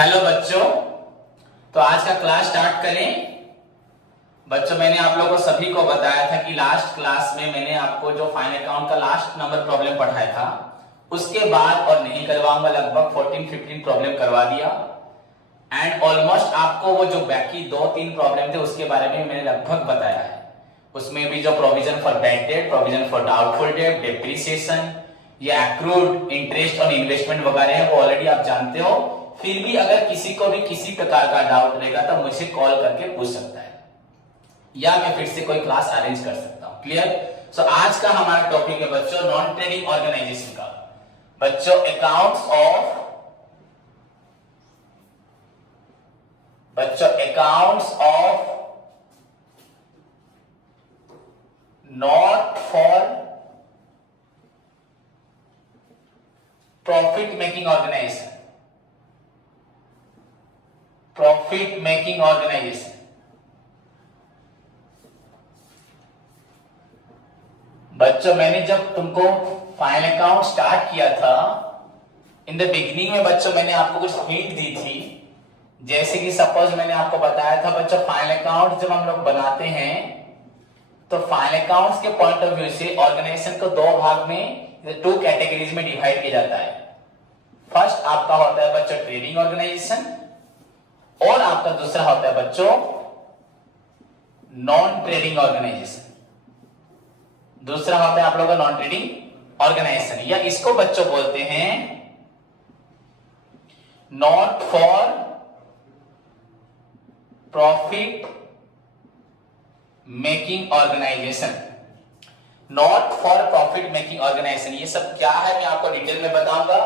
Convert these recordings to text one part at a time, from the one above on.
Hello बच्चों, तो आज का क्लास स्टार्ट करें। बच्चों, मैंने आप लोगों को सभी को बताया था कि लास्ट क्लास में मैंने आपको जो फाइनल अकाउंट का लास्ट नंबर प्रॉब्लम पढ़ाया था उसके बाद और नहीं करवाऊंगा, लगभग 14-15 प्रॉब्लम करवा दिया। एंड ऑलमोस्ट आपको वो जो बाकी 2-3 प्रॉब्लम थे उसके बारे में मैंने लगभग बताया है। उसमें भी जो provision for bad debt, provision for doubtful debt, depreciation, या एक्रूड इंटरेस्ट और इन्वेस्टमेंट वगैरह है वो ऑलरेडी आप जानते हो। फिर भी अगर किसी को भी किसी प्रकार का डाउट रहेगा तो मुझे कॉल करके पूछ सकता है या मैं फिर से कोई क्लास अरेंज कर सकता हूं। क्लियर? सो आज का हमारा टॉपिक है बच्चों नॉन ट्रेडिंग ऑर्गेनाइजेशन का। बच्चों, accounts of not for profit making organization. Profit making organization. बच्चों, मैंने जब तुमको फाइनल अकाउंट स्टार्ट किया था, इन द बिगिनिंग में बच्चों मैंने आपको कुछ हिंट दी थी। जैसे कि सपोज मैंने आपको बताया था बच्चों, फाइनल अकाउंट जब हम लोग बनाते हैं तो फाइनल अकाउंट्स के पॉइंट ऑफ व्यू से ऑर्गेनाइजेशन को दो भाग में, 2 कैटेगरीज में डिवाइड किया जाता है। फर्स्ट आपका होता है बच्चों ट्रेडिंग ऑर्गेनाइजेशन और आपका दूसरा होता है बच्चों नॉन ट्रेडिंग ऑर्गेनाइजेशन। दूसरा होता है आप लोगों का नॉन ट्रेडिंग ऑर्गेनाइजेशन, या इसको बच्चों बोलते हैं not for profit making organization. Not for profit making organization, ये सब क्या है मैं आपको डिटेल में बताऊंगा।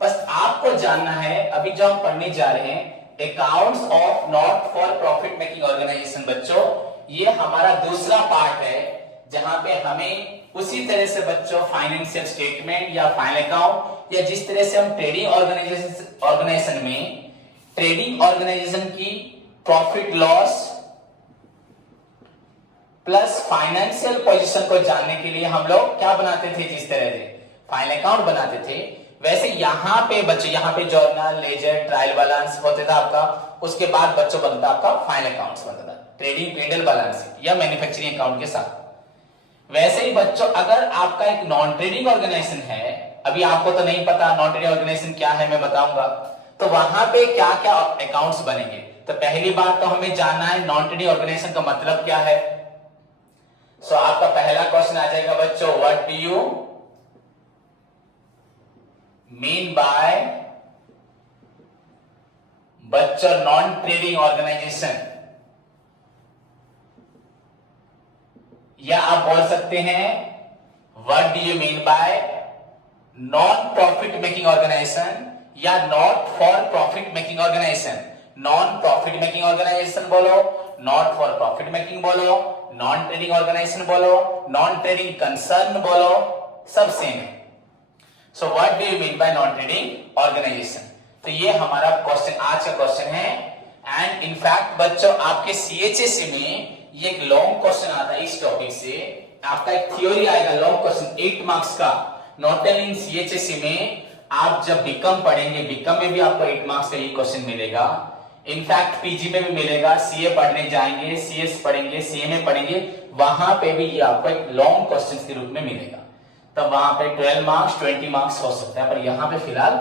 बस आपको जानना है अभी जो हम पढ़ने जा रहे हैं accounts of not for profit making organization. बच्चों, ये हमारा दूसरा पार्ट है जहां पे हमें उसी तरह से बच्चों फाइनेंशियल स्टेटमेंट या फाइनल अकाउंट, या जिस तरह से हम ट्रेडिंग ऑर्गेनाइजेशन में ट्रेडिंग ऑर्गेनाइजेशन की profit loss plus financial position को जानने के लिए हम लोग क्या बनाते थे, जिस तरह से फाइनल अकाउंट बनाते थे, वैसे यहां पे बच्चों यहाँ पे जर्नल, लेजर, ट्रायल बैलेंस होते था आपका। उसके बाद बच्चों बनता आपका फाइनल अकाउंट्स बनता था ट्रेडिंग पेंडल बैलेंस या मैन्युफैक्चरिंग अकाउंट के साथ। वैसे ही बच्चों अगर आपका एक नॉन ट्रेडिंग ऑर्गेनाइजेशन है, अभी आपको तो नहीं पता नॉन ट्रेडिंग ऑर्गेनाइजेशन क्या है, मैं बताऊंगा, तो वहां पे क्या क्या अकाउंट्स बनेंगे। तो पहली बात तो हमें जानना है नॉन ट्रेडिंग ऑर्गेनाइजेशन का मतलब क्या है। सो आपका पहला क्वेश्चन आ जाएगा बच्चों, what do you mean by बच्चों नॉन ट्रेडिंग ऑर्गेनाइजेशन, या आप बोल सकते हैं what do you mean by non profit making organisation या not for profit making organisation. Non profit making organisation बोलो, नॉट फॉर प्रॉफिट मेकिंग बोलो, नॉन ट्रेडिंग ऑर्गेनाइजेशन बोलो, नॉन ट्रेडिंग कंसर्न बोलो, सब सेम है। So what do you mean by non trading organisation. तो ये हमारा क्वेश्चन, आज का क्वेश्चन है। एंड इनफैक्ट बच्चों आपके सीएचएससी में ये एक लॉन्ग क्वेश्चन आता है इस टॉपिक से। आपका एक थ्योरी आएगा लॉन्ग क्वेश्चन 8 मार्क्स का, नॉट ओनली इन सीएचएससी में, आप जब बीकॉम पढ़ेंगे बीकॉम में भी आपको 8 मार्क्स का ये क्वेश्चन मिलेगा। इनफैक्ट पीजी में भी मिलेगा, सीए पढ़ने जाएंगे, सीएस पढ़ेंगे, सीएमए पढ़ेंगे, वहां पे भी ये आपको एक लॉन्ग क्वेश्चन के रूप में मिलेगा। तब वहां पे 12 मार्क्स 20 मार्क्स हो सकता है, पर यहां पे फिलहाल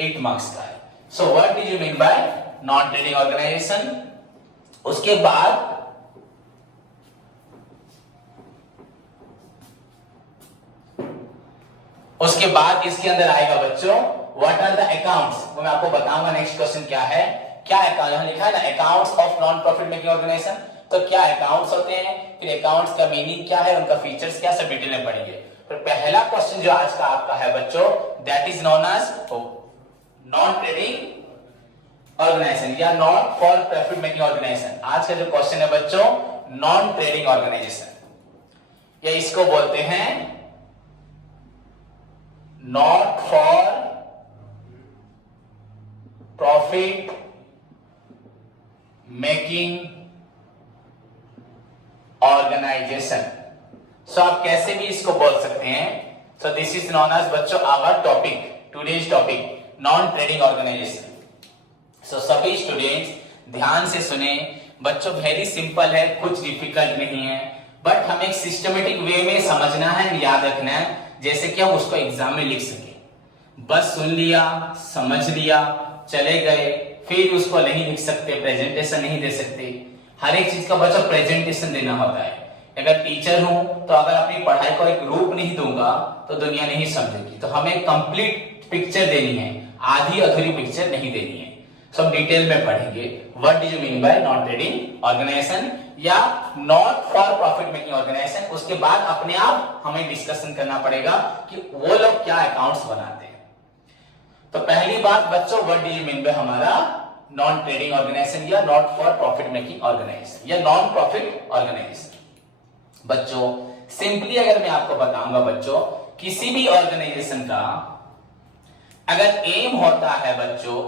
8 मार्क्स का है। So what do you mean by non trading organization. उसके बाद इसके अंदर आएगा बच्चों व्हाट आर द अकाउंट्स, वो मैं आपको बताऊंगा नेक्स्ट क्वेश्चन क्या है। क्या अकाउंट यहां लिखा है ना, accounts of non profit making organization, तो क्या अकाउंट्स होते हैं, फिर अकाउंट्स का मीनिंग क्या है, उनका फीचर्स क्या, सब डिटेल में पढ़ेंगे। पर पहला क्वेश्चन जो आज का आपका है बच्चों, that is known as non trading organisation या not for profit making organisation. आज का जो क्वेश्चन है बच्चों नॉन ट्रेडिंग ऑर्गेनाइजेशन, या इसको बोलते हैं not for profit making organisation. So आप कैसे भी इसको बोल सकते हैं। So this is known as बच्चों our topic, today's topic, non trading organisation. So सभी स्टूडेंट्स ध्यान से सुने बच्चों, वेरी सिंपल है, कुछ डिफिकल्ट नहीं है, बट हमें एक सिस्टमेटिक वे में समझना है, याद रखना है, जैसे कि हम उसको एग्जाम में लिख सके। बस सुन लिया, समझ लिया, चले गए, फिर उसको नहीं लिख सकते, प्रेजेंटेशन नहीं दे सकते। हर एक चीज का बच्चों प्रेजेंटेशन देना होता है। अगर टीचर हूं तो अगर अपनी पढ़ाई को एक रूप नहीं दूंगा तो दुनिया नहीं समझेगी। तो हमें कंप्लीट पिक्चर देनी है, आधी अधूरी पिक्चर नहीं देनी है। सब डिटेल में पढ़ेंगे। What do you mean by non trading organisation या not for profit making organisation. उसके बाद अपने आप हमें डिस्कशन करना पड़ेगा कि वो लोग क्या अकाउंट्स बनाते हैं। तो पहली बात बच्चों, what do you mean by हमारा नॉन ट्रेडिंग ऑर्गेनाइजेशन या not for profit making organisation या नॉन प्रॉफिट ऑर्गेनाइजेशन। बच्चों सिंपली अगर मैं आपको बताऊंगा बच्चों, किसी भी ऑर्गेनाइजेशन का अगर एम होता है बच्चों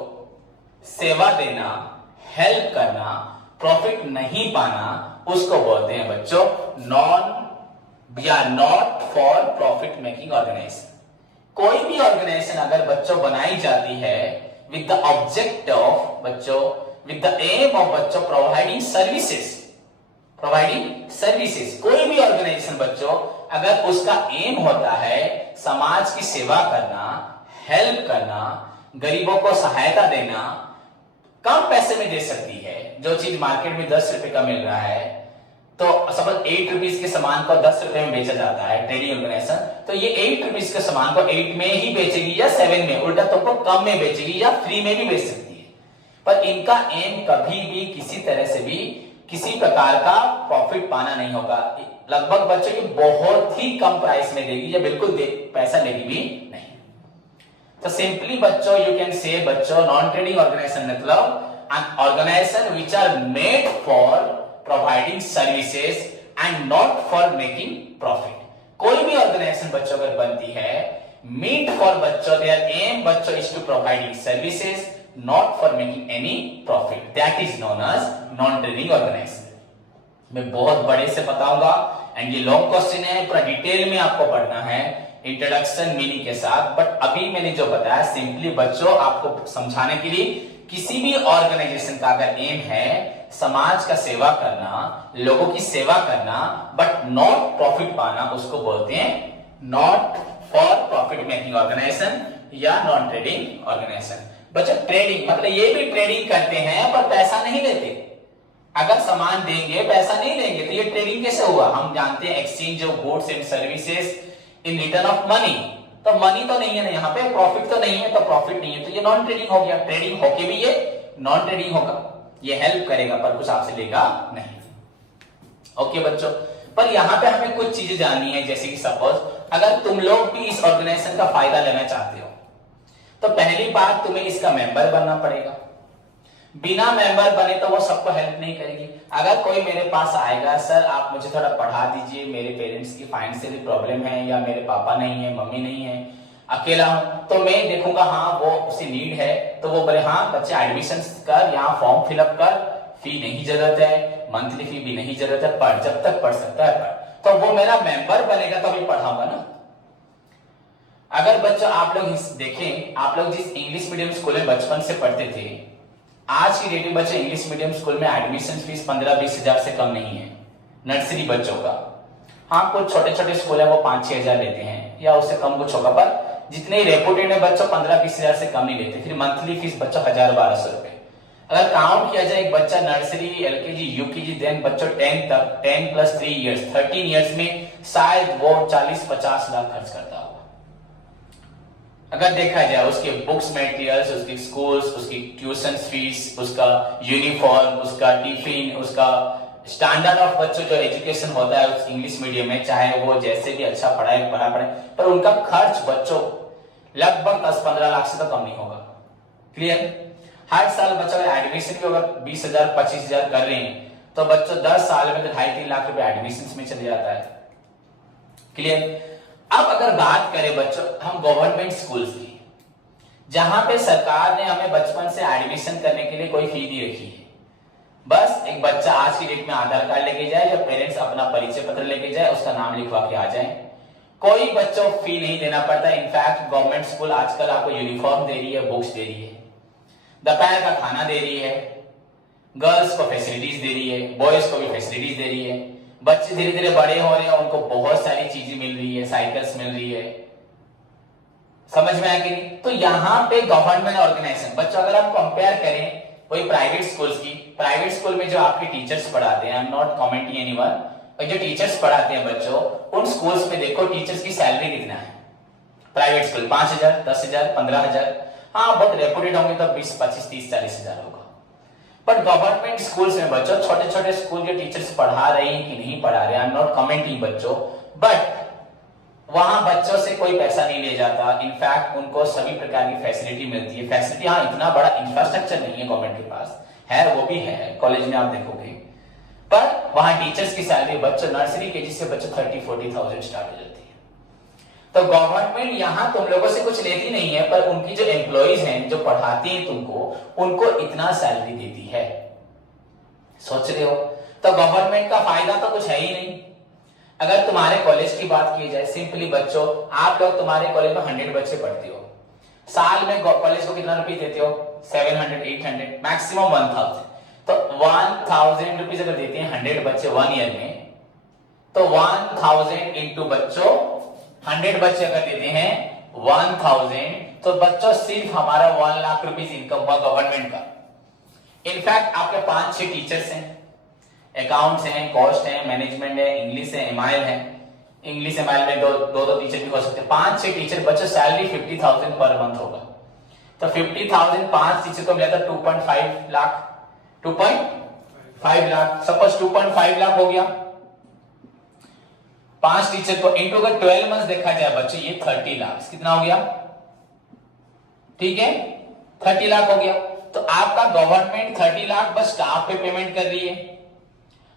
सेवा देना, हेल्प करना, प्रॉफिट नहीं पाना, उसको बोलते हैं बच्चों नॉन या not for profit making organization. कोई भी ऑर्गेनाइजेशन अगर बच्चों बनाई जाती है विद द ऑब्जेक्ट ऑफ बच्चों, विद द एम ऑफ बच्चों प्रोवाइडिंग सर्विसेज, कोई भी ऑर्गेनाइजेशन बच्चों अगर उसका एम होता है समाज की सेवा करना, हेल्प करना, गरीबों को सहायता देना, कम पैसे में दे सकती है। जो चीज मार्केट में 10 रुपए का मिल रहा है, तो सपोज 8 रुपीज के सामान को 10 रुपए में बेचा जाता है ट्रेडिंग ऑर्गेनाइजेशन, तो ये 8 रुपीज के सामान को 8 में ही बेचेगी या 7 में, उल्टा तुमको कम में बेचेगी या फ्री में भी बेच सकती है। पर इनका एम कभी भी किसी तरह से भी किसी प्रकार का प्रॉफिट पाना नहीं होगा। लगभग बच्चों ये बहुत ही कम प्राइस में देगी या बिल्कुल पैसा लेगी भी नहीं। तो सिंपली बच्चों यू कैन से बच्चों नॉन ट्रेडिंग ऑर्गेनाइजेशन मतलब an organization which are made for providing services and not for making profit। कोई भी ऑर्गेनाइजेशन बच्चों अगर बनती है meant for बच्चों their aim बच्चों is to providing services not for making any profit, that is known as non trading organization। मैं बहुत बड़े से बताऊंगा एंड ये लॉन्ग क्वेश्चन है, पूरा डिटेल में आपको पढ़ना है इंट्रोडक्शन मीनिंग के साथ। बट अभी मैंने जो बताया सिंपली बच्चों आपको समझाने के लिए, किसी भी ऑर्गेनाइजेशन का अगर एम है समाज का सेवा करना, लोगों की सेवा करना, बट नॉट प्रॉफिट पाना, उसको बोलते हैं not for profit making organisation या नॉन ट्रेडिंग ऑर्गेनाइजेशन। बच्चों ट्रेडिंग मतलब ये भी ट्रेडिंग करते हैं पर पैसा नहीं लेते। अगर सामान देंगे पैसा नहीं लेंगे तो ये ट्रेडिंग कैसे हुआ? हम जानते हैं exchange of goods and services in return of money. तो मनी तो नहीं है ना यहाँ पे, प्रॉफिट तो नहीं है, तो प्रॉफिट नहीं है तो ये नॉन ट्रेडिंग हो गया। ट्रेडिंग होके भी ये नॉन ट्रेडिंग होगा, ये हेल्प करेगा पर कुछ आपसे लेगा नहीं। ओके बच्चों, पर यहाँ पे हमें कुछ चीजें जाननी है, जैसे कि सपोज अगर तुम लोग भी इस ऑर्गेनाइजेशन का फायदा लेना चाहते हो तो पहली बात तुम्हें इसका मेंबर बनना पड़ेगा। बिना मेंबर बने तो वो सबको हेल्प नहीं करेगी। अगर कोई मेरे पास आएगा, सर आप मुझे थोड़ा पढ़ा दीजिए, मेरे पेरेंट्स की फाइनेंशियल प्रॉब्लम है, या मेरे पापा नहीं है, मम्मी नहीं है, अकेला हूं, तो मैं देखूंगा हाँ वो उसे नीड है, तो वो बोले हाँ बच्चे एडमिशन कर, यहाँ फॉर्म फिलअप कर, फी नहीं जरूरत है, मंथली फी भी नहीं जरूरत है, पढ़ जब तक पढ़ सकता है पढ़, तो वो मेरा मेंबर बनेगा तो भी पढ़ाऊंगा ना। अगर बच्चों आप लोग देखें, आप लोग जिस इंग्लिश मीडियम स्कूल में बचपन से पढ़ते थे, आज की डेट में बच्चे इंग्लिश मीडियम स्कूल में एडमिशन फीस 15-20 हजार से कम नहीं है नर्सरी बच्चों का। हाँ कुछ छोटे छोटे स्कूल है वो 5-6 हजार लेते हैं या उससे कम कुछ होगा, पर जितने रेपुटेड है बच्चों 15-20 हजार से कम नहीं लेते। फिर मंथली फीस बच्चों 1000-1200 रुपए। अगर काउंट किया जाए एक बच्चा नर्सरी, एलकेजी, यूकेजी, देन बच्चों 10 तक, 10 + 3 इयर्स 13 इयर्स में शायद वो 40-50 लाख खर्च करता होगा। अगर देखा जाए उसके बुक्स मटेरियल्स, उसके स्कूल्स, उसकी ट्यूशन फीस, उसका यूनिफॉर्म, उसका टिफिन, उसका स्टैंडर्ड ऑफ बच्चों जो एजुकेशन होता है उस इंग्लिश मीडियम में, चाहे वो जैसे भी अच्छा पढ़ाए पर उनका खर्च बच्चों लगभग 10-15 लाख से तो कम नहीं होगा। क्लियर? हर साल बच्चों का एडमिशन भी अगर 20,000-25,000 कर रहे हैं तो बच्चों 10 साल में तो 2.5-3 लाख रुपए एडमिशन में चले जाता है। क्लियर? अब अगर बात करें बच्चों हम गवर्नमेंट स्कूल्स की, जहां पे सरकार ने हमें बचपन से एडमिशन करने के लिए कोई फी नहीं रखी है, बस एक बच्चा आज की डेट में आधार कार्ड लेके जाए या पेरेंट्स अपना परिचय पत्र लेके जाए, उसका नाम लिखवा के आ जाए, कोई बच्चों फी नहीं देना पड़ता। इनफैक्ट गवर्नमेंट स्कूल आजकल आपको यूनिफॉर्म दे रही है, बुक्स दे रही है। दोपहर का खाना दे रही है, गर्ल्स को फैसिलिटीज दे रही है, बॉयज को भी फैसिलिटीज दे रही है। बच्चे धीरे धीरे बड़े हो रहे हैं, उनको बहुत सारी चीजें मिल रही है, साइकिल्स मिल रही है। समझ में आया कि नहीं? तो यहाँ पे गवर्नमेंट ऑर्गेनाइजेशन, बच्चों अगर आप कंपेयर करें वही प्राइवेट स्कूल्स की, प्राइवेट स्कूल में जो आपके टीचर्स पढ़ाते हैं, I am not commenting anyone, और जो टीचर्स पढ़ाते हैं बच्चों, उन स्कूल्स में देखो टीचर्स की सैलरी कितना है। प्राइवेट स्कूल 5,000, 10,000, 15,000, हाँ बहुत रेपुटेड होंगे तो 20, 25, 30, 40,000 होगा। बट गवर्नमेंट स्कूल्स में बच्चों, छोटे छोटे स्कूल के टीचर्स पढ़ा रहे हैं कि नहीं पढ़ा रहे, आई एम नॉट कमेंटिंग बच्चों, बट वहां बच्चों से कोई पैसा नहीं ले जाता। इनफैक्ट उनको सभी प्रकार की फैसिलिटी मिलती है। फैसिलिटी, हाँ इतना बड़ा इंफ्रास्ट्रक्चर नहीं है गवर्नमेंट के पास, है वो भी है, कॉलेज में आप देखोगे, पर वहां टीचर्स की सैलरी बच्चों नर्सरी केजी से बच्चों 30-40,000 स्टार्ट हो जाती है। तो गवर्नमेंट यहां तुम लोगों से कुछ लेती नहीं है, पर उनकी जो एम्प्लॉइज हैं जो पढ़ाती हैं तुमको, उनको इतना सैलरी देती है। सोच रहे हो? तो गवर्नमेंट का फायदा तो कुछ है ही नहीं। अगर तुम्हारे कॉलेज की बात की जाए, सिंपली बच्चों, आप लोग तुम्हारे कॉलेज में 100 बच्चे पढ़ते हो, साल में कॉलेज को कितना रुपये देते हो? 700, 800, मैक्सिमम 1000। तो 1000 रुपीज अगर देते हैं 100 बच्चे 1 ईयर में, तो 1000 इंटू बच्चों, 100 बच्चे अगर देते हैं 1000, तो बच्चों सिर्फ हमारा 1 लाख रुपीज इनकम हुआ गवर्नमेंट का। इनफैक्ट आपके 5-6 टीचर्स हैं, अकाउंट्स हैं, कॉस्ट है, मैनेजमेंट है, इंग्लिश है, एमआईएल है। इंग्लिश एमआईएल में दो टीचर भी हो सकते हैं। 5-6 टीचर, बच्चों सैलरी 50,000 पर मंथ होगा। तो 50,000 5 टीचर को मिला था 2.5 लाख, 2.5 लाख, सपोज 2.5 लाख हो गया 5 टीचर को, इंटू अगर 12 मंथ देखा जाए बच्चों, ये 30 लाख, कितना हो गया? ठीक है, 30 लाख हो गया। तो आपका गवर्नमेंट 30 लाख बस स्टाफ पे पेमेंट कर रही है,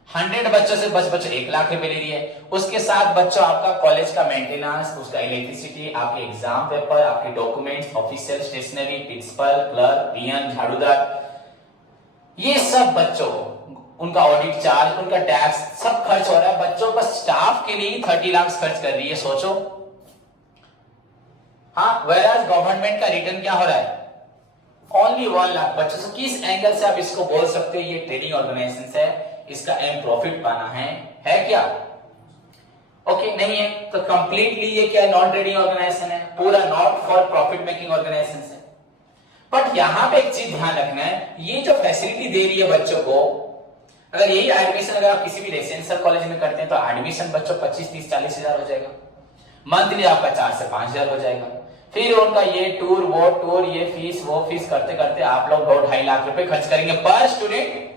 100 बच्चों से बस बच्चों 1 लाख रुपए ले रही है। उसके साथ बच्चों आपका कॉलेज का मेंटेनेंस, उसका इलेक्ट्रिसिटी, आपके एग्जाम पेपर, आपके documents, official stationery, principal, clerk, peon, झाड़ूदार, ये सब बच्चों उनका ऑडिट चार्ज, उनका टैक्स, सब खर्च हो रहा है बच्चों, बस स्टाफ के लिए 30 लाख खर्च कर रही है। सोचो, हाँ, वेराज गवर्नमेंट का रिटर्न क्या हो रहा है? ओनली 1 लाख बच्चों। से किस एंगल से आप इसको बोल सकते हो ये ट्रेडिंग ऑर्गेनाइजेशन है, इसका एम प्रॉफिट पाना है क्या? ओके, नहीं है तो कंप्लीटली ये क्या है? नॉन ट्रेडिंग ऑर्गेनाइजेशन है, पूरा not for profit making organization है। बट यहां पे एक चीज ध्यान रखना है, ये जो फैसिलिटी दे रही है बच्चों को, अगर यही एडमिशन अगर आप किसी भी रेसिडेंशियल कॉलेज में करते हैं तो एडमिशन बच्चों 25, 30, 40 हजार हो जाएगा, मंथली आपका 4 से 5 हजार हो जाएगा। फिर उनका ये टूर, वो टूर, ये फीस, वो फीस करते करते आप लोग 2-2.5 लाख रुपए खर्च करेंगे पर स्टूडेंट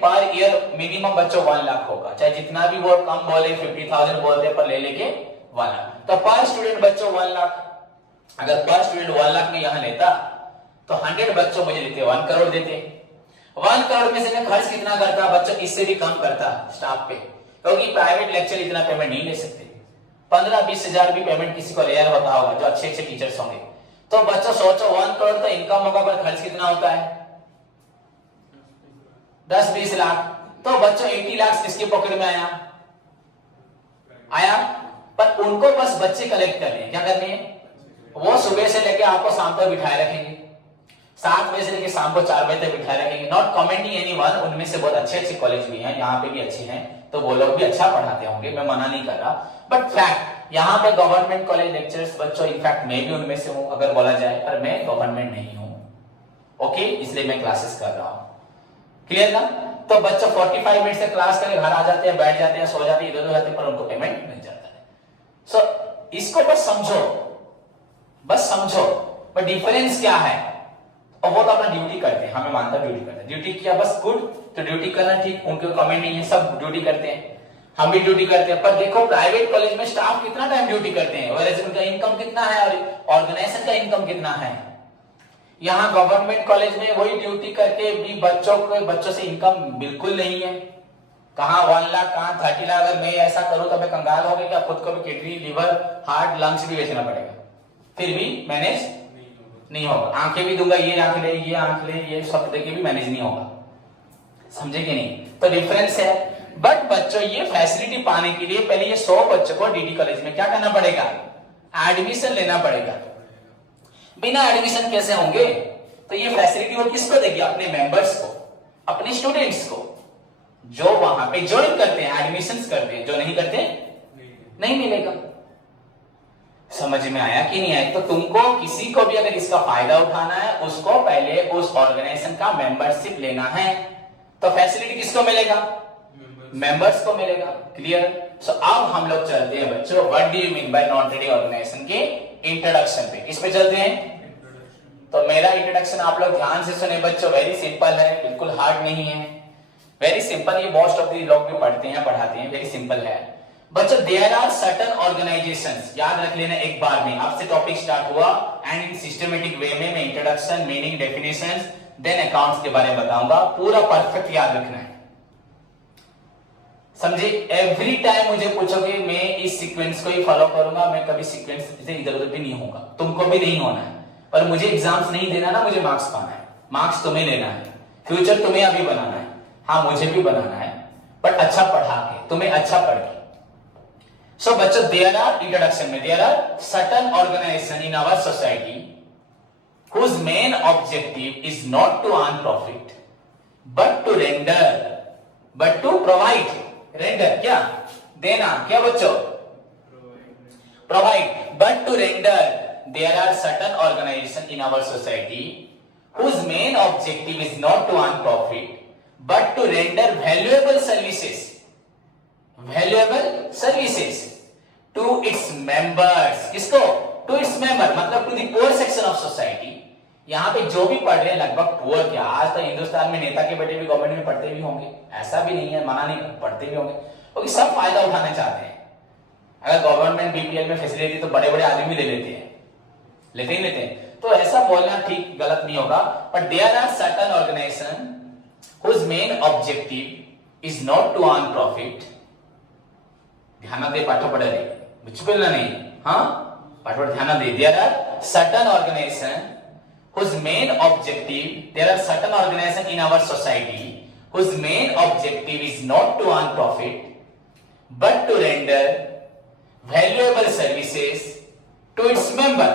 पर ईयर। मिनिमम बच्चों 1 लाख होगा, चाहे जितना भी वो कम बोले, 50,000 बोलते पर ले लेके 1 लाख। तो पर स्टूडेंट बच्चों 1 लाख, अगर पर स्टूडेंट 1 लाख में यहां लेता तो 100 बच्चों मुझे देते 1 करोड़ देते। 1 करोड़ में से मैं खर्च कितना करता बच्चों? इससे भी कम करता स्टाफ पे, क्योंकि प्राइवेट लेक्चर इतना पेमेंट नहीं ले सकते। 15-20 हजार भी पेमेंट किसी को रेयर होता होगा जो अच्छे टीचर्स होंगे। तो बच्चों सोचो 1 करोड़ तो इनकम होगा, पर खर्च कितना होता है? 10-20 लाख। तो बच्चों 80 लाख किसके पॉकेट में आया? पर उनको बस बच्चे कलेक्ट करने हैं, क्या करने हैं? वो सुबह से लेके आपको शाम तक बिठाए रखेंगे, 7 बजे से लेके शाम को 4 बजे तक बिठाए रखेंगे। नॉट कमेंटिंग एनीवन, उनमें से बहुत अच्छे कॉलेज भी हैं, यहाँ पे भी अच्छे हैं, तो वो लोग भी अच्छा पढ़ाते होंगे, मैं मना नहीं कर रहा। बट फैक्ट यहाँ पे गवर्नमेंट कॉलेज लेक्चरर्स बच्चों, इनफैक्ट मैं भी उनमें से हूं अगर बोला जाए, पर मैं गवर्नमेंट नहीं हूं, ओके, इसलिए मैं क्लासेस कर रहा हूं। क्लियर ना? तो बच्चों 45 मिनट से क्लास करके घर आ जाते हैं, बैठ जाते हैं, सो जाते हैं, इधर उधर जाते हैं, पर उनको पेमेंट मिल जाता है। सो इसको बस समझो, बट डिफरेंस क्या है? और वो तो अपना ड्यूटी करते हैं, हमें मानता ड्यूटी करते हैं, ड्यूटी किया बस गुड, तो ड्यूटी करना ठीक, उनके कमेंट नहीं है, सब ड्यूटी करते हैं, हम भी ड्यूटी करते हैं। पर देखो प्राइवेट कॉलेज में स्टाफ कितना टाइम ड्यूटी करते हैं, और उनका इनकम कितना है और ऑर्गेनाइजेशन का इनकम कितना है। यहाँ गवर्नमेंट कॉलेज में वही ड्यूटी करके भी बच्चों से इनकम बिल्कुल नहीं है। कहाँ 1 लाख, कहाँ 30 लाख। अगर मैं ऐसा करूं तो मैं कंगाल हो गया, खुद को भी किडनी, लिवर, हार्ट, लंग्स भी बेचना पड़ेगा, फिर भी मैनेज नहीं होगा। आंखें भी दूंगा, ये आंख ले, ये आंख ले, ये सब देके भी मैनेज नहीं होगा। समझे कि नहीं? तो डिफरेंस है। बट बच्चों ये फैसिलिटी पाने के लिए पहले ये 100 बच्चों को डीडी कॉलेज में क्या करना पड़ेगा? एडमिशन लेना पड़ेगा। बिना एडमिशन कैसे होंगे? तो ये फैसिलिटी वो किसको देगी? अपने मेंबर्स को, अपने स्टूडेंट्स को, जो वहां पे ज्वाइन करते हैं, एडमिशंस करते हैं। जो नहीं करते नहीं मिलेगा। समझ में आया कि नहीं आया? तो तुमको किसी को भी अगर इसका फायदा उठाना है, उसको पहले उस ऑर्गेनाइजेशन का मेंबरशिप लेना है। तो फैसिलिटी किसको मिलेगा? मेंबर्स को मिलेगा। क्लियर? सो अब हम लोग चलते हैं बच्चों, what do you mean by non trading organization के इंट्रोडक्शन पे। इस पे चलते हैं। तो मेरा इंट्रोडक्शन आप लोग ध्यान से सुने बच्चों, वेरी सिंपल है, बिल्कुल हार्ड नहीं है, वेरी सिंपल। ये मोस्ट ऑफ दी लोग भी पढ़ते हैं, पढ़ाते हैं, वेरी सिंपल है बच्चों। देयर आर सर्टेन ऑर्गेनाइजेशंस, याद रख लेना एक बार में। आपसे टॉपिक स्टार्ट हुआ एंड इन सिस्टमेटिक वे में मैं introduction, meaning, definitions, then accounts के बारे में बताऊंगा। पूरा परफेक्ट याद रखना है, समझे? एवरी टाइम मुझे पूछोगे, मैं इस सीक्वेंस को ही फॉलो करूंगा, मैं कभी सीक्वेंस से इधर उधर भी नहीं होगा, तुमको भी नहीं होना है। पर मुझे एग्जाम्स नहीं देना ना, मुझे मार्क्स पाना है, मार्क्स तुम्हें लेना है, फ्यूचर तुम्हें अभी बनाना है। हाँ मुझे भी बनाना है, बट अच्छा पढ़ा के, तुम्हें अच्छा पढ़ के। सो बच्चों, देयर आर, इंट्रोडक्शन में, there are certain organisation in our society whose main objective is not to earn profit but to render, but to provide, render क्या? देना, क्या बच्चों? Provide, but to render. There are certain organizations in our society whose main objective is not to earn profit but to render valuable services, valuable services to its members. किसको? To its member, मतलब to the poor section of society. यहाँ पे जो भी पढ़ रहे हैं लगभग पुअर, क्या आज तो हिंदुस्तान में नेता के बेटे भी गवर्नमेंट में पढ़ते भी होंगे, ऐसा भी नहीं है, मना नहीं, पढ़ते भी होंगे, क्योंकि सब फायदा उठाना चाहते हैं। अगर गवर्नमेंट बीपीएल में फैसिलिटी तो बड़े बड़े आदमी ले लेते हैं, लेते ही लेते हैं। तो ऐसा बोलना ठीक गलत नहीं होगा। But there are certain organisation whose main objective is not to earn profit. ध्यान दे, पाठ पढ़ रहे, बिल्कुल ना नहीं, हाँ पाठ ध्यान दे। There are certain organisation whose main objective, there are certain organizations in our society whose main objective is not to earn profit but to render valuable services to its member.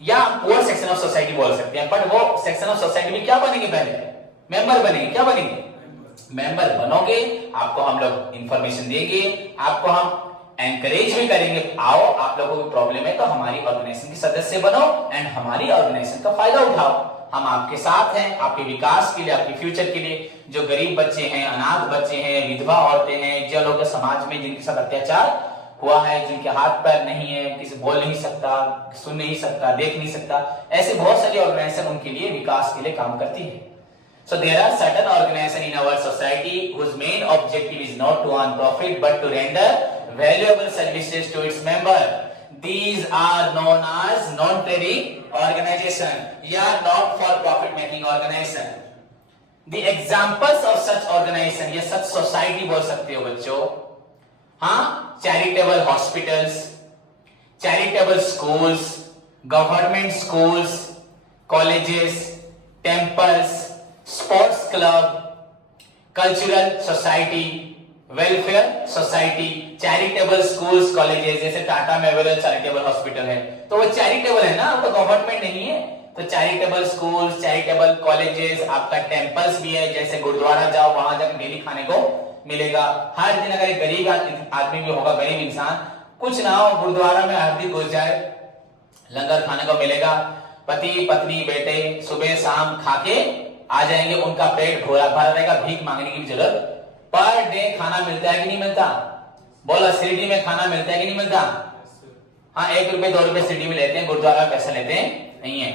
या poor section of society बोल सकते हैं, but वो section of society में क्या बनेंगे? पहले member बनेंगे। क्या बनेंगे? मेंबर बनोगे, आपको हम लोग इंफॉर्मेशन देंगे, आपको हम एनकरेज भी करेंगे, आओ आप लोगों को प्रॉब्लम है तो हमारी ऑर्गेनाइजेशन के सदस्य बनो एंड हमारी ऑर्गेनाइजेशन का फायदा उठाओ। हम आपके साथ हैं, आपके विकास के लिए, आपके फ्यूचर के लिए। जो गरीब बच्चे हैं, अनाथ बच्चे हैं, विधवा औरतें हैं, जो लोग समाज में जिनके साथ अत्याचार हुआ है, जिनके हाथ पैर नहीं है, किसी बोल नहीं सकता, सुन नहीं सकता, देख नहीं सकता, ऐसे बहुत सारी ऑर्गेनाइजेशन उनके लिए विकास के लिए काम करती है। So there are certain organizations in our society whose main objective is not to earn profit but to render valuable services to its member. These are known as non-trading organization या not for profit making organization. The examples of such organization या such society बोल सकते हो बच्चों, हाँ, charitable hospitals, charitable schools, government schools, colleges, temples, sports club, cultural society, welfare society, charitable schools, colleges, जैसे Tata memorial charitable hospital है तो वो चैरिटेबल है ना, वो तो गवर्नमेंट नहीं है। तो चैरिटेबल स्कूल्स, चैरिटेबल कॉलेजेस, आपका टेम्पल्स भी है, जैसे गुरुद्वारा जाओ, वहां जाकर डेली खाने को मिलेगा। हर दिन अगर एक गरीब आदमी भी होगा, गरीब इंसान, कुछ ना हो, गुरुद्वारा में हर दिन घुस जाए, लंगर खाने को मिलेगा। पति पत्नी बेटे सुबह शाम खाके आ जाएंगे, उनका पेट भरा रहेगा, भीख मांगने की जरूरत। पर डे खाना मिलता है कि नहीं मिलता? बोला, शिरडी में खाना मिलता है कि नहीं मिलता? हाँ, 1 रुपए 2 रुपए शिरडी में लेते हैं, गुरुद्वारा पैसा लेते हैं नहीं है।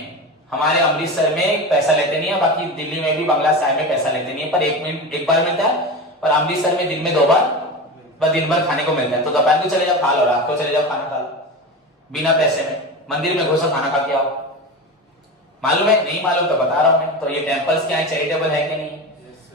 हमारे अमृतसर में पैसा लेते नहीं है, बाकी दिल्ली में भी, बांग्ला साहिब में पैसा लेते नहीं है, पर एक बार मिलता है। पर अमृतसर में दिन में 2 बार दिन भर खाने को मिलता है। तो दोपहर को चले जाओ खा लो, रात को चले जाओ खाना खा लो, बिना पैसे में। मंदिर में घुसो, खाना खा के आओ। मालूम है? नहीं मालूम तो बता रहा हूं मैं। तो ये टेम्पल्स क्या है, चैरिटेबल है कि नहीं?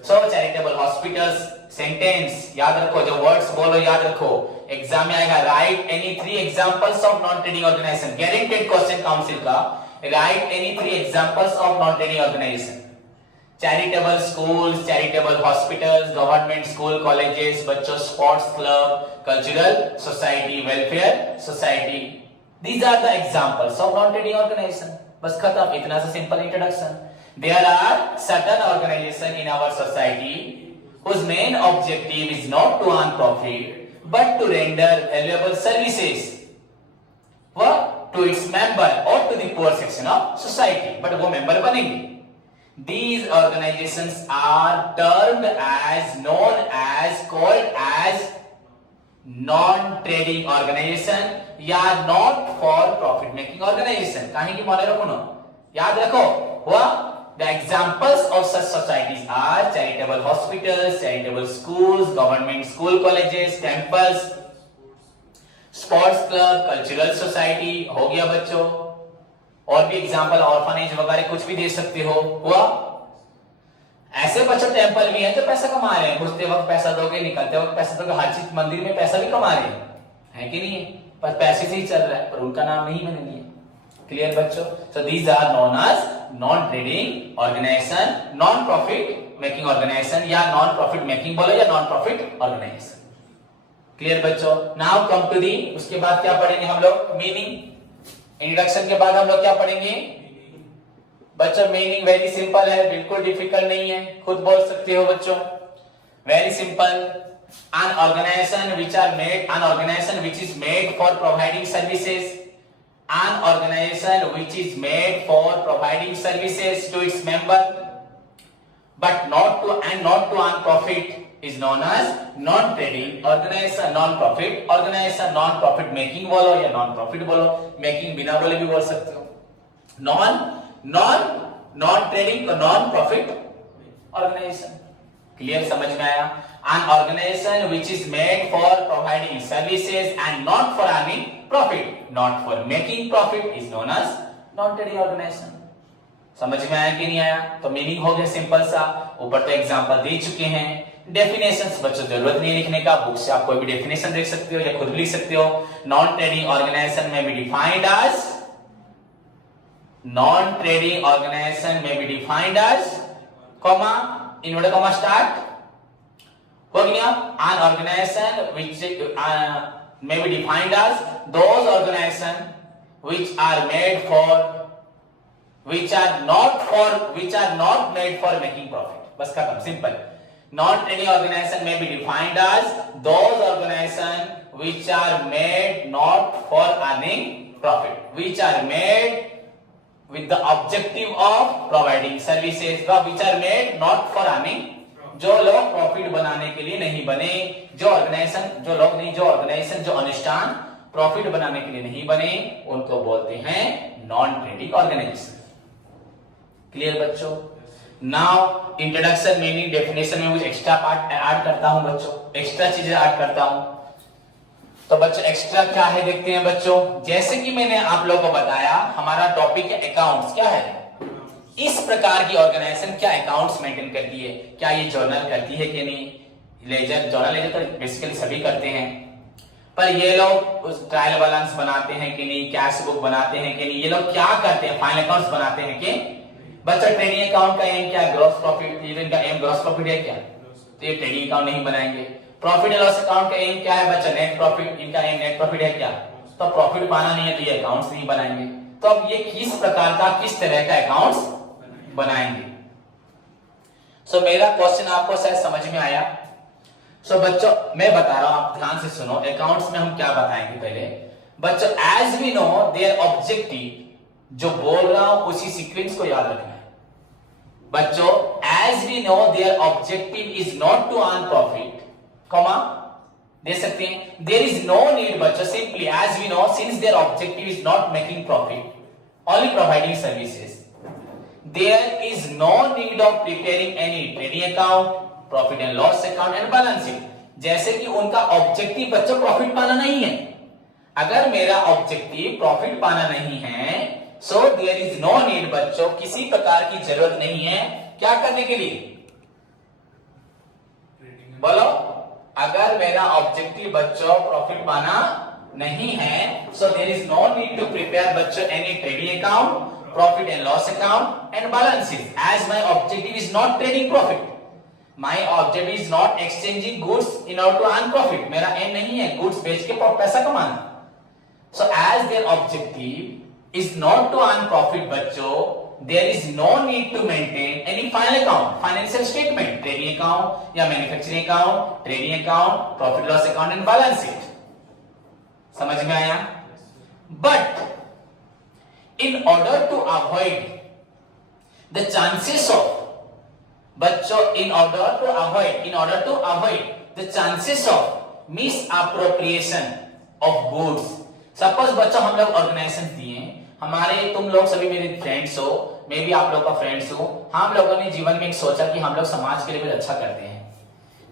सो चैरिटेबल हॉस्पिटल्स, सेंटेंस याद रखो, जो वर्ड्स बोलो याद रखो, एग्जाम में आएगा। Write any 3 examples of non trading organisation, guaranteed question council का। Write any 3 examples of non trading organisation. Charitable schools, charitable hospitals, government school, colleges, बच्चों sports club, cultural society, welfare society, these are the examples of non trading organisation. बस खत्म, इतना सा simple introduction. There are certain organisation in our society whose main objective is not to earn profit but to render valuable services to its member or to the poor section of society, but वो member बनेंगे। These organizations are termed as known as called as non-trading organization या not for profit making organization। कहीं की model रखो ना, याद रखो हुआ। The examples of such societies are charitable hospitals, charitable schools, government school colleges, temples, sports club, cultural society। हो गया बच्चों, और भी एग्जाम्पल ऑर्फनेज वगैरह कुछ भी दे सकते हो। हुआ ऐसे बच्चों टेम्पल भी हैं जो पैसा कमा रहे हैं, घुसते वक्त पैसा दोगे, निकलते वक्त पैसा दोगे, हर चीज मंदिर में पैसा भी कमा रहे हैं, है कि नहीं है? पर पैसे से ही चल रहा है, पर उनका नाम नहीं बनेंगे। क्लियर बच्चों? So these are known as non trading organisation, non profit making organisation, या नॉन प्रॉफिट मेकिंग बोलो या नॉन प्रॉफिट ऑर्गेनाइजेशन। क्लियर बच्चों? नाउ कम टू दी, उसके बाद क्या पढ़ेंगे हम लोग? मीनिंग। इंट्रोडक्शन के बाद हम लोग क्या पढ़ेंगे बच्चों? मीनिंग वेरी सिंपल है, बिल्कुल डिफिकल्ट नहीं है, खुद बोल सकते हो बच्चों। Very simple. an organization which is made for providing services, an organization which is made for providing services to its member but not to earn profit is known as non trading organization, non profit organization। non profit making बोलो या non profit बोलो, making बिना बोले भी बोल सकते हो। non trading तो non profit organization। क्लियर? समझ में आया? an organization which is made for providing services and not for earning profit, not for making profit is known as non trading organization। समझ में आया कि नहीं आया? तो मीनिंग हो गया सिंपल सा, ऊपर तो एग्जांपल दे चुके हैं। डेफिनेशंस बच्चों जरूरत नहीं लिखने का, बुक से आप कोई भी डेफिनेशन देख सकते हो या खुद लिख सकते हो। नॉन ट्रेडिंग ऑर्गेनाइजेशन में be defined as non trading organization may be defined as comma inverted comma start हो गया। an organization which may be defined as those organization which are not made for making profit। बस खत्म, simple. non trading organization may be defined as those organization which are made not for earning profit, which are made with the objective of providing services, which are made not for earning, जो लोग profit बनाने के लिए नहीं बने, जो organisation जो अनुष्ठान प्रॉफिट बनाने के लिए नहीं बने, उनको बोलते हैं नॉन ट्रेडिंग ऑर्गेनाइजेशन। क्लियर बच्चों? नाउ इंट्रोडक्शन, मीनिंग, डेफिनेशन में कुछ एक्स्ट्रा पार्ट ऐड करता हूं बच्चों, एक्स्ट्रा चीजें ऐड करता हूं। तो बच्चों एक्स्ट्रा क्या है देखते हैं बच्चों। जैसे कि मैंने आप लोगों को बताया, हमारा टॉपिक है अकाउंट्स। क्या है? इस प्रकार की ऑर्गेनाइजेशन क्या अकाउंट्स मेंटेन करती है? क्या ये जर्नल करती है कि नहीं? लेजर, जर्नल लेजर तो बेसिकली सभी करते हैं, पर ये लोग उस ट्रायल बैलेंस बनाते हैं कि नहीं, कैश बुक बनाते हैं कि नहीं, ये लोग क्या करते हैं? फाइनल अकाउंट्स बनाते हैं कि बच्चा ट्रेडिंग अकाउंट का एम क्या? Gross profit. इनका एम ग्रॉस प्रॉफिट है क्या? तो ये ट्रेडिंग अकाउंट नहीं बनाएंगे। प्रॉफिट एंड लॉस अकाउंट का एम क्या है बच्चा? Net profit. इनका एम नेट प्रॉफिट है क्या? तो प्रॉफिट पाना नहीं है तो ये अकाउंट्स नहीं बनाएंगे। तो अब ये किस प्रकार का, किस तरह का अकाउंट्स बनाएंगे? सो मेरा क्वेश्चन आपको शायद समझ में आया। सो बच्चों मैं बता रहा हूं, आप ध्यान से सुनो। अकाउंट्स में हम क्या बताएंगे पहले बच्चों? As we know their objective, जो बोल रहा हूं उसी सीक्वेंस को याद रखना है बच्चों। As we know their objective is not to earn profit, comma दे सकते हैं। देयर इज नो नीड बच्चों, simply as we know since their objective is not making profit, only providing services, there is no need of preparing any trading account, profit and loss account and balance sheet. जैसे कि उनका objective बच्चों profit पाना नहीं है। अगर मेरा objective profit पाना नहीं है, so there is no need बच्चों, किसी प्रकार की जरूरत नहीं है क्या करने के लिए? बोलो, अगर मेरा ऑब्जेक्टिव बच्चों प्रॉफिट पाना नहीं है, so there is no need to prepare बच्चों any trading account, profit and loss account and balance sheet, as my objective is not trading profit, my objective is not exchanging goods in order to earn profit. मेरा aim नहीं है goods बेच के पैसा कमाना। So as their objective is not to earn profit बच्चों, there is no need to maintain any final account, financial statement, trading account या manufacturing account, trading account, profit loss account and balance sheet. समझ में आया? But in order to avoid the chances of बच्चों, in order to avoid the chances of misappropriation of goods. Suppose बच्चों हम लोग organisation दिए, हमारे तुम लोग सभी मेरे फ्रेंड्स हो, मैं भी आप लोग का फ्रेंड्स हूं, हम लोगों ने जीवन में एक सोचा कि हम लोग समाज के लिए कुछ अच्छा करते हैं।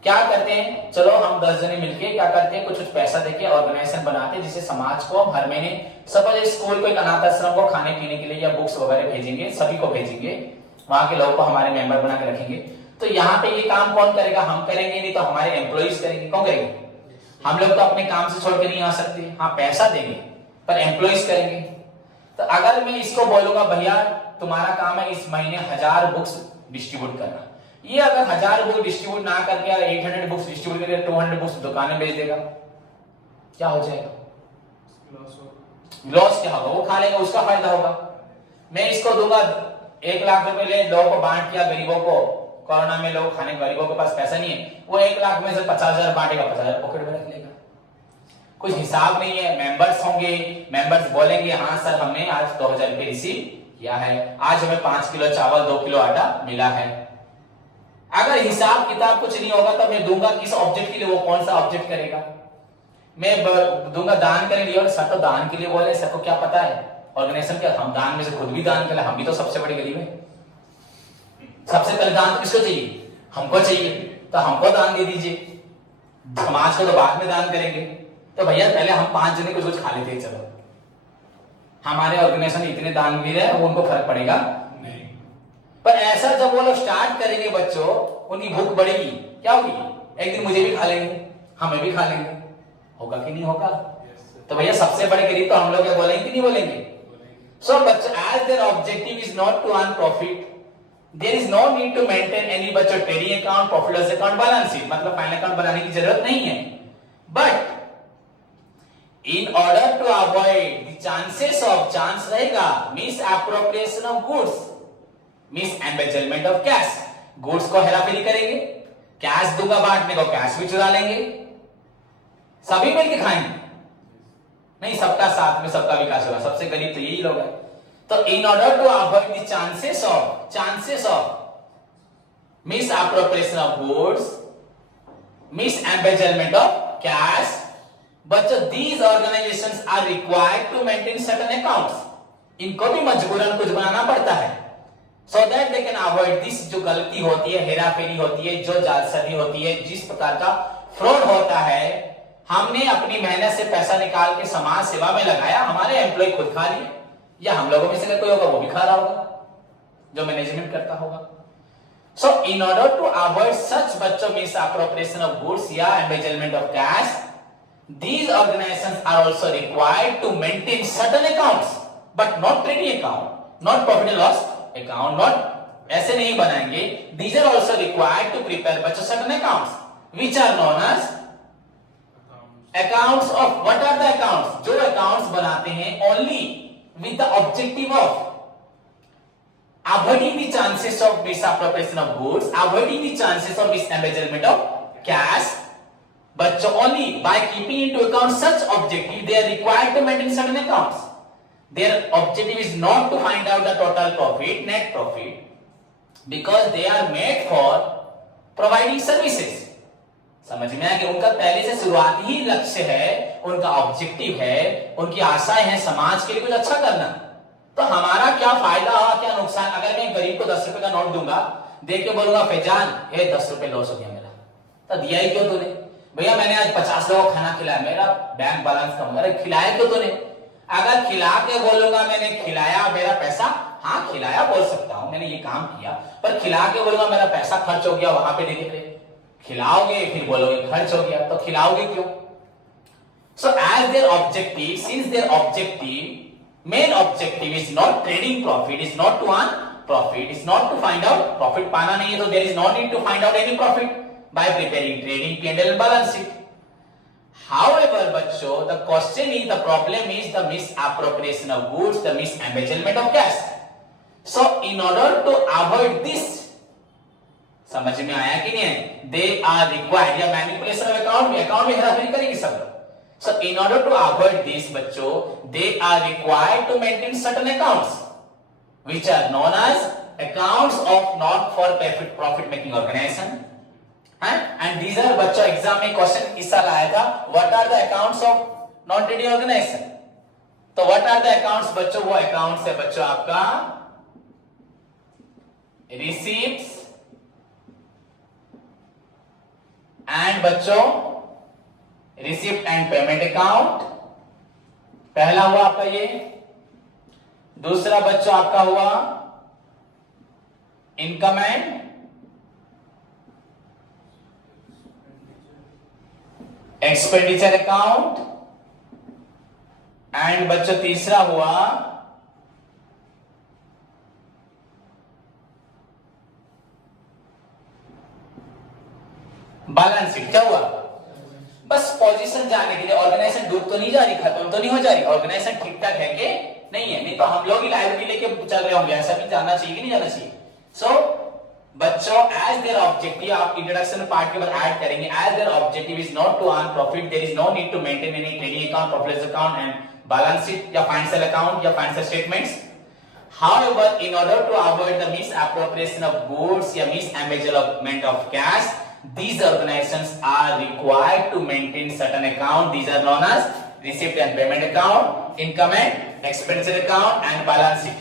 क्या करते हैं? चलो हम 10 जने मिलके क्या करते हैं, कुछ पैसा देके ऑर्गेनाइजेशन बनाते हैं जिससे समाज को हर महीने सपोज स्कूल को, एक अनाथ आश्रम को खाने पीने के लिए या बुक्स वगैरह भेजेंगे, सभी को भेजेंगे, वहां के लोगों को हमारे मेंबर बना के रखेंगे। तो यहाँ पे ये काम कौन करेगा? हम करेंगे, नहीं तो हमारे एम्प्लॉइज करेंगे। कौन करेंगे? हम लोग तो अपने काम से छोड़ के नहीं आ सकते, हाँ पैसा देंगे पर एम्प्लॉइज करेंगे। तो अगर मैं इसको बोलूंगा भैया तुम्हारा काम है इस महीने 1000 बुक्स डिस्ट्रीब्यूट करना, ये अगर 1000 बुक डिस्ट्रीब्यूट ना करके 800 बुक्स डिस्ट्रीब्यूट करके 200 बुक्स दुकान में बेच देगा, क्या हो जाएगा? लॉस क्या होगा? वो खा लेगा, उसका फायदा होगा। मैं इसको दूंगा 1 लाख रुपए, ले लोगों को बांट किया, गरीबों को, कोरोना में लोग खाने, गरीबों के पास पैसा नहीं है, वो 1 लाख में से 50,000 बांटेगा, 50,000 पॉकेट में रख लेगा। कुछ हिसाब नहीं है। मेंबर्स होंगे, मेंबर्स बोलेंगे हाँ सर हमने आज 2000 रुपए रिसीव किया है, आज हमें 5 किलो चावल 2 किलो आटा मिला है। अगर हिसाब किताब कुछ नहीं होगा तो मैं दूंगा किस ऑब्जेक्ट के लिए, वो कौन सा ऑब्जेक्ट करेगा। मैं दूंगा दान करने लिए, और सर तो दान के लिए बोले, सर को क्या पता है ऑर्गेनाइजेशन क्या, हम दान में से खुद भी दान करें, हम भी तो सबसे बड़े गरीब है। सबसे पहले दान किसको चाहिए? हमको चाहिए, तो हमको दान दे दीजिए, समाज को तो बाद में दान करेंगे। तो भैया पहले हम 5 जने कुछ खा लेते हैं, चलो हमारे ऑर्गेनाइजेशन इतने दानवीर है, वो उनको फर्क पड़ेगा नहीं। पर ऐसा जब वो लोग स्टार्ट करेंगे बच्चों, उनकी भूख बढ़ेगी, क्या होगी? एक दिन मुझे भी खा लेंगे, हमें भी खा लेंगे, होगा कि नहीं होगा? तो भैया सबसे बड़े गरीब तो हम लोग क्या बोलेंगे कि नहीं बोलेंगे? सो बच्चों, as their objective is not to earn profit, there is no need to maintain any बच्चों trading account, profit loss account, balance sheet, मतलब फाइनल अकाउंट बनाने की जरूरत नहीं है। But in order to avoid the chances of chance रहेगा misappropriation of goods, misembezzlement of cash, goods को हेराफेरी करेंगे, कैश दूंगा बांटने को, कैश भी चुरा लेंगे, सभी मिलके खाएंगे, नहीं सबका साथ में सबका विकास होगा, सबसे गरीब तो यही लोग हैं। तो in order to avoid the chances of misappropriation of goods, misembezzlement of cash, बच्चों these organizations are required to maintain certain accounts, इनको भी मजबूरन कुछ बनाना पड़ता है, so that they can avoid this, जो गलती होती है, हेराफेरी होती है, जो जालसाजी होती है, जिस प्रकार का फ्रॉड होता है। हमने अपनी मेहनत से पैसा निकाल के समाज सेवा में लगाया, हमारे एम्प्लॉय खुद खा लिए, या हम लोगों में से कोई होगा वो भी खा रहा होगा, जो मैनेजमेंट करता होगा। So in order to avoid such बच्चों misappropriation of goods या embezzlement of cash, these organizations are also required to maintain certain accounts, but not trading account, not profit and loss account, not ऐसे नहीं बनाएंगे। These are also required to prepare बच्चों certain accounts, which are known as accounts of, what are the accounts? जो accounts बनाते हैं only with the objective of avoiding the chances of misappropriation of goods, avoiding the chances of misembezzlement of cash. बच्चों only by keeping into account such objective, they are required to maintain certain accounts. Their objective is not to find out the total profit, net profit, because they are made for providing services. समझ में आया कि उनका पहले से शुरुआती ही लक्ष्य है, उनका ऑब्जेक्टिव है, उनकी आशाएं हैं समाज के लिए कुछ अच्छा करना। तो हमारा क्या फायदा हुआ, क्या नुकसान? अगर मैं गरीब को 10 रुपए का नोट दूंगा, देख के बोलूंगा फैजान ये 10 रुपए लॉस हो गया मेरा, तो दिया ही क्यों तूने? भैया मैंने आज 50 लोगों को खाना खिलाया, मेरा बैंक बैलेंस कम, अरे खिलाया क्यों तूने? अगर खिला के बोलूंगा मैंने खिलाया मेरा पैसा, हाँ खिलाया बोल सकता हूं, मैंने ये काम किया, पर खिला के बोलूंगा मेरा पैसा खर्च हो गया, वहां पे देखे खिलाओगे फिर बोलोगे खर्च हो गया, तो खिलाओगे क्यों? So as their objective, since their objective, main objective is not trading profit, is not to earn profit, is not to find out profit, पाना नहीं है तो there is no need to find out any profit by preparing trading P&L and balance sheet. However, बच्चों, the problem is the misappropriation of goods, the misembezzlement of cash. So, in order to avoid this, समझ में आया कि नहीं है? They are required, या manipulation of account में हेराफेरी करेंगे सब लोग. So, in order to avoid this, बच्चों, they are required to maintain certain accounts, which are known as accounts of not for profit making organization. And these are, बच्चों, exam में question इस साल आया था, what are the accounts of non trading organization? तो what are the accounts, बच्चों? वो accounts है बच्चों आपका receipts and बच्चों receipt and payment account. पहला हुआ आपका ये. दूसरा बच्चों आपका हुआ income and expenditure account. And बच्चों तीसरा हुआ बैलेंस शीट. क्या हुआ? बस पोजीशन जानने के लिए. ऑर्गेनाइजेशन डूब तो नहीं जा रही, खत्म तो नहीं हो जा रही, ऑर्गेनाइजेशन ठीक ठाक है कि नहीं है? नहीं तो हम लोग ही लाइब्रेरी लेके चल रहे होंगे. ऐसा भी जानना चाहिए कि नहीं जानना चाहिए? सो बच्चों, एज देयर ऑब्जेक्टिव, आप इंट्रोडक्शन पार्ट के बाद ऐड करेंगे, as their objective is not to earn profit, there is no need to maintain any trading account, profit account and balance sheet या फाइनेंशियल अकाउंट या financial statements. However, in order to avoid the misappropriation of goods या misembezzlement of cash, these organizations are required to maintain certain account. These are known as receipt and payment account, income and expenditure account, and balance sheet.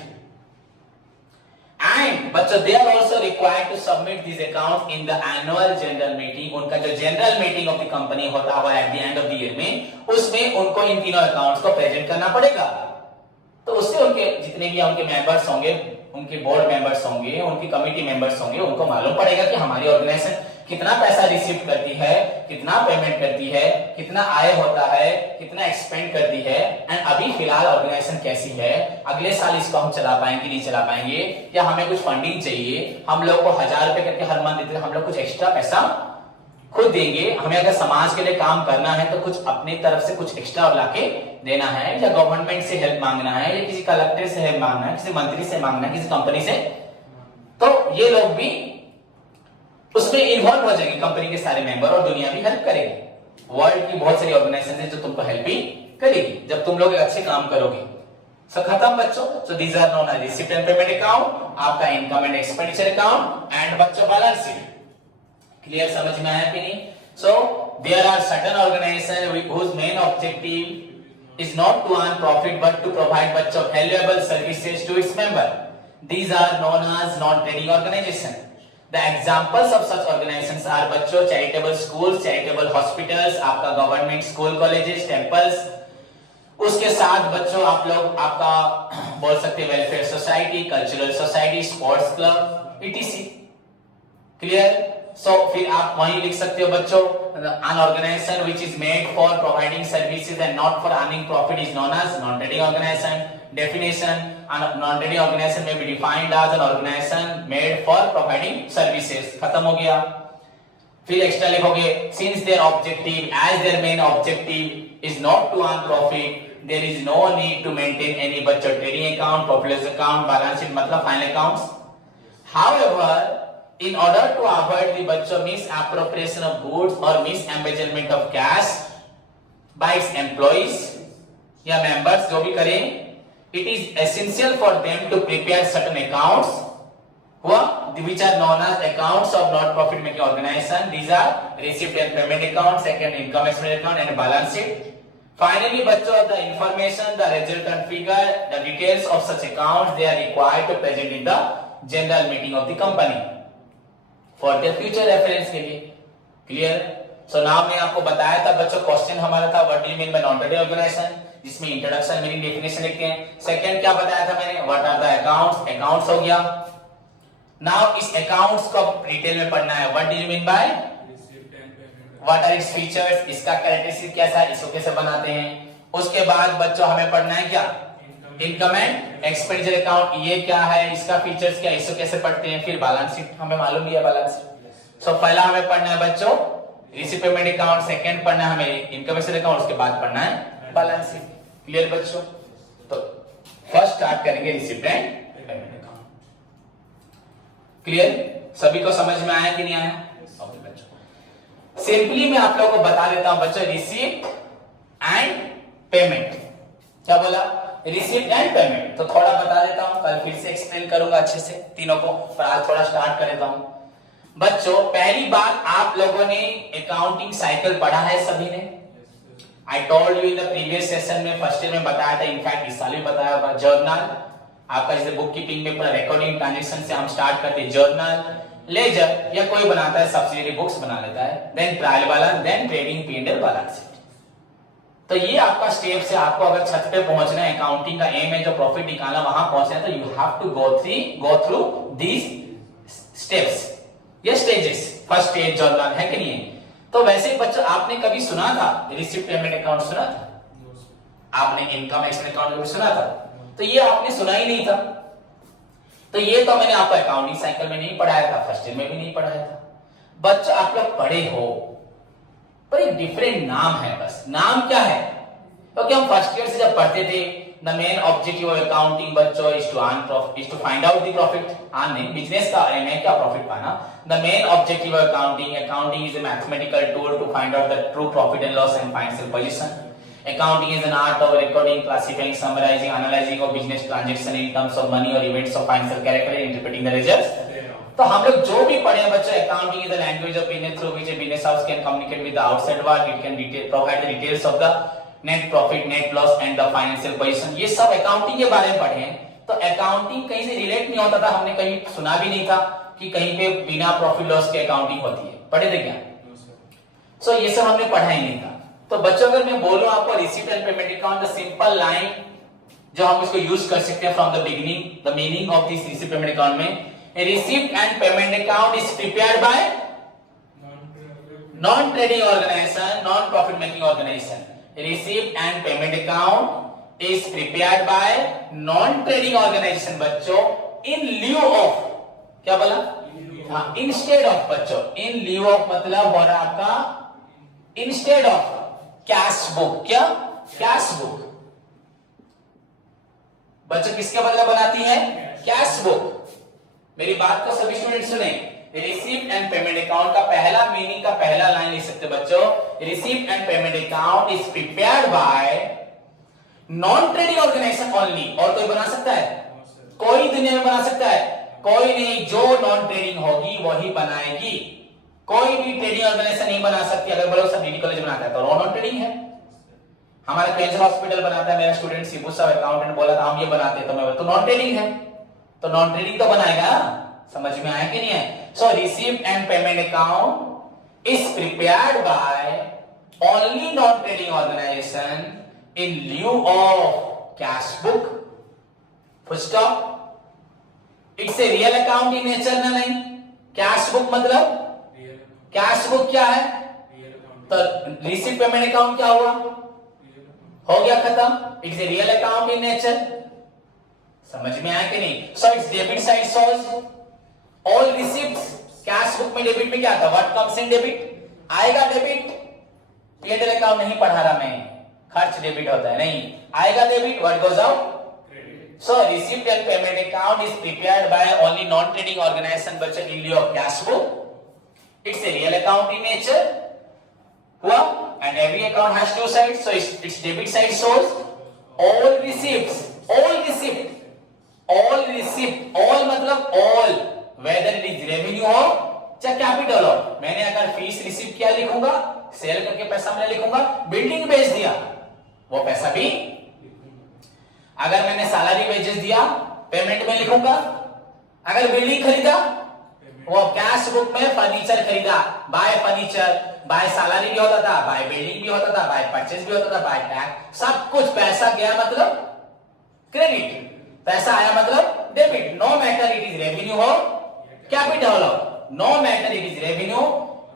And बच्चों, they are also required to submit these accounts in the annual general meeting. उनका जो general meeting of the company होता हुआ at the end of the year में, उसमें उनको इन तीनों accounts को present करना पड़ेगा. तो उससे उनके जितने भी उनके मेंबर्स होंगे, उनके बोर्ड मेंबर्स होंगे, उनकी कमिटी मेंबर्स होंगे, उनको मालूम पड़ेगा कि हमारी ऑर्गेनाइजेशन कितना पैसा रिसीव करती है, कितना पेमेंट करती है, कितना आय होता है, कितना एक्सपेंड करती है, एंड अभी फिलहाल ऑर्गेनाइजेशन कैसी है, अगले साल इसको हम चला पाएंगे नहीं चला पाएंगे, या हमें कुछ फंडिंग चाहिए, हम लोग को 1000 रुपए करके हर मंथ देते हैं, हम लोग कुछ एक्स्ट्रा पैसा खुद देंगे, हमें अगर समाज के लिए काम करना है तो कुछ अपनी तरफ से कुछ एक्स्ट्रा लाके देना है, या गवर्नमेंट से हेल्प मांगना है, या किसी कलेक्टर से हेल्प मांगना है, किसी मंत्री से मांगना है, किसी कंपनी से, तो ये लोग भी उसमें इन्वॉल्व हो जाएंगे, कंपनी के सारे मेंबर, और दुनिया भी हेल्प करेगी. वर्ल्ड की बहुत सारी ऑर्गेनाइजेशन है जो तुमको हेल्प भी करेगी जब तुम लोग अच्छे काम करोगे. सो खत्म बच्चों. So these are known as receipt and payment account, आपका income and expenditure account, and बच्चों बैलेंस शीट. क्लियर? समझ में आया कि नहीं? So there are certain organisation whose main objective is not to earn profit but to provide बच्चों valuable services to its member. These are known as non-trading organization. The examples of such organizations are बच्चों charitable schools, charitable hospitals, आपका government school, colleges, temples. उसके साथ बच्चों आप लोग आपका बोल सकते हैं welfare society, cultural society, sports club, etc. Clear? So फिर आप वहीं लिख सकते हो बच्चों, an organization which is made for providing services and not for earning profit is known as non-trading organization. Definition: a non-trading organization may be defined as an organization made for providing services. खत्म हो गया. फिर extra लिखोगे, since their objective, as their main objective is not to earn profit, there is no need to maintain any बच्चों trading account, profit account, balance sheet मतलब final accounts. However, in order to avoid the बच्चों misappropriation of goods or misembezzlement of cash by its employees या members जो भी करें, it is essential for them to prepare certain accounts which are known as accounts of not profit making organization. These are receipt and payment account, second income expenditure account, and balance sheet. Finally बच्चों, the information, the resultant figure, the details of such accounts, they are required to present in the general meeting of the company for their future reference के लिए. Clear? So now मैं आपको बताया था बच्चों, question हमारा था what do you mean by non trading organisation, जिसमें इंट्रोडक्शन मीनिंग डेफिनेशन लिखते हैं. सेकंड क्या बताया था मैंने, what are the accounts. Accounts हो गया. नाउ इस अकाउंट्स को डिटेल में पढ़ना है. What do you mean by, what are its features, इसका कैरेक्टरिस्टिक कैसा है, इसको कैसे बनाते हैं. उसके बाद बच्चों हमें पढ़ना है क्या, इनकम एंड एक्सपेंडिचर अकाउंट, ये क्या है, इसका फीचर्स क्या, इसको कैसे पढ़ते हैं. फिर बैलेंस शीट हमें मालूम ही है बैलेंस शीट. सो पहला हमें पढ़ना है बच्चों रिसीव पेमेंट अकाउंट, सेकंड पढ़ना है हमें इनकम स्टेटमेंट अकाउंट, उसके बाद पढ़ना है बैलेंस शीट। क्लियर बच्चों? तो फर्स्ट स्टार्ट करेंगे receive and payment account. Clear? सभी को समझ में आया कि नहीं आया? ओके बच्चों, सिंपली मैं आप लोगों को बता देता हूं बच्चों, रिसीव एंड पेमेंट। क्या बोला? Receive and payment. तो थोड़ा बता देता हूं, कल फिर से एक्सप्लेन करूंगा अच्छे से तीनों को, पर आज थोड़ा स्टार्ट कर देता हूं। बच्चों पहली बात, आप लोगों ने अकाउंटिंग साइकिल पढ़ा है सभी ने? I told you in the previous session में, फर्स्ट ईयर में बताया था, इनफैक्ट इस साल भी बताया होगा। जर्नल आपका जैसे बुक कीपिंग में पूरा रिकॉर्डिंग ट्रांजेक्शन से हम स्टार्ट करते हैं, जर्नल, लेजर, या कोई बनाता है सब्सिडियरी बुक्स बना लेता है, देन ट्रायल वाला, देन ट्रेडिंग पी&एल वाला। तो ये आपका स्टेप से, आपको अगर छत पे पहुंचना है, अकाउंटिंग का एम है जो प्रॉफिट निकालना, वहां पहुंचना है, तो you have to go through these steps, ये स्टेजेस। फर्स्ट स्टेज जर्नल है कि नहीं है? तो वैसे ही बच्चों आपने कभी सुना था रिसीव पेमेंट अकाउंट? सुना था? आपने इनकम स्टेटमेंट अकाउंट कभी सुना था? तो ये आपने सुना ही नहीं था। तो ये तो मैंने आपको अकाउंटिंग साइकिल में नहीं पढ़ाया था, फर्स्ट ईयर में भी नहीं पढ़ाया था। बच्चों आप लोग पढ़े हो, पर एक डिफरेंट नाम है, बस नाम क्या है? क्योंकि हम फर्स्ट ईयर से जब पढ़ते थे, the main objective of accounting बच्चों is to find out the profit. नहीं, बिजनेस का एम है क्या? प्रॉफिट पाना। The main objective of accounting is a mathematical tool to find out the true profit and loss and financial position. Accounting is an art of recording, classifying, summarizing, analyzing of business transaction in terms of money or events of financial character and interpreting the results. तो हम लोग जो भी पढ़े हैं बच्चों, accounting is the language of business through which A business house can communicate with the outside world. It can provide the details of the net profit, net loss and the financial position. ये सब accounting के बारे में पढ़े हैं। तो accounting कहीं से रिलेट नहीं होता था, हमने कहीं सुना भी नहीं था कि कहीं पे बिना प्रॉफिट लॉस के अकाउंटिंग होती है। पढ़े थे क्या? सो ये सब हमने पढ़ा ही नहीं था। तो बच्चों अगर मैं बोलूं आपको receive and payment account, the simple line जो हम इसको यूज कर सकते हैं from the beginning, the meaning of this receive payment account में, receive and payment account is prepared by non trading organisation, non profit making organisation. Receive and payment account is prepared by non trading organisation बच्चों, in lieu of, क्या बोला? हाँ, instead of बच्चों, in lieu of मतलब हो रहा आपका instead of cash book. क्या? कैश बुक बच्चों किसके बदले बनाती है? Cash book. मेरी बात को सभी स्टूडेंट सुने। रिसीव एंड पेमेंट अकाउंट का पहला मीनिंग का पहला लाइन लिख सकते बच्चों, receive and payment account is prepared by non trading organisation only. और कोई बना सकता है? कोई दुनिया में बना सकता है? कोई नहीं, जो नॉन ट्रेडिंग होगी वही बनाएगी। कोई भी ट्रेडिंग ऑर्गेनाइजेशन नहीं बना सकती। अगर बोलो सब डीडी कॉलेज बनाता है तो नॉन ट्रेडिंग है। हमारा कैंसर हॉस्पिटल बनाता है, मेरा स्टूडेंट शिबू साहब अकाउंटेंट बोला था हम ये बनाते हैं, तो मैं तो नॉन ट्रेडिंग है, तो नॉन ट्रेडिंग तो बनाएगा। समझ में आया कि नहीं है? So receive and payment account is prepared by only non trading organisation in lieu of cash book, full stop. It's a real account in nature ना, नहीं। कैश बुक मतलब कैश बुक क्या है? तो रिसीव पेमेंट अकाउंट क्या हुआ? हो गया खत्म। It's a real account in nature. समझ में आया कि नहीं? सो it's debit side solve all receipts. Cash book में डेबिट में क्या था? What comes in debit? आएगा डेबिट। पी&एल अकाउंट नहीं पढ़ा रहा मैं, खर्च डेबिट होता है, नहीं आएगा debit. What goes out? So received and payment account is prepared by only non trading organisation बच्चों in lieu of cash book. It's a real account in nature. हुआ? And every account has two sides. So its debit side shows all receipts, all receipt, all receipt, all मतलब all, whether it is revenue हो चाहे capital हो। मैंने अगर fees receive किया लिखूंगा, cell करके पैसा मैंने लिखूंगा, बिल्डिंग बेच दिया वो पैसा भी, अगर मैंने सैलरी वेजेस दिया पेमेंट में लिखूंगा, अगर बिल्डिंग खरीदा वो कैश बुक में फर्नीचर खरीदा, बाय फर्नीचर, बाय सैलरी भी होता था, बाय बिल्डिंग भी होता था, बाय परचेज भी होता था, बाय टैक्स, सब कुछ पैसा गया मतलब क्रेडिट, पैसा आया मतलब debit. No matter it is revenue हो कैपिटल हो, no matter it is revenue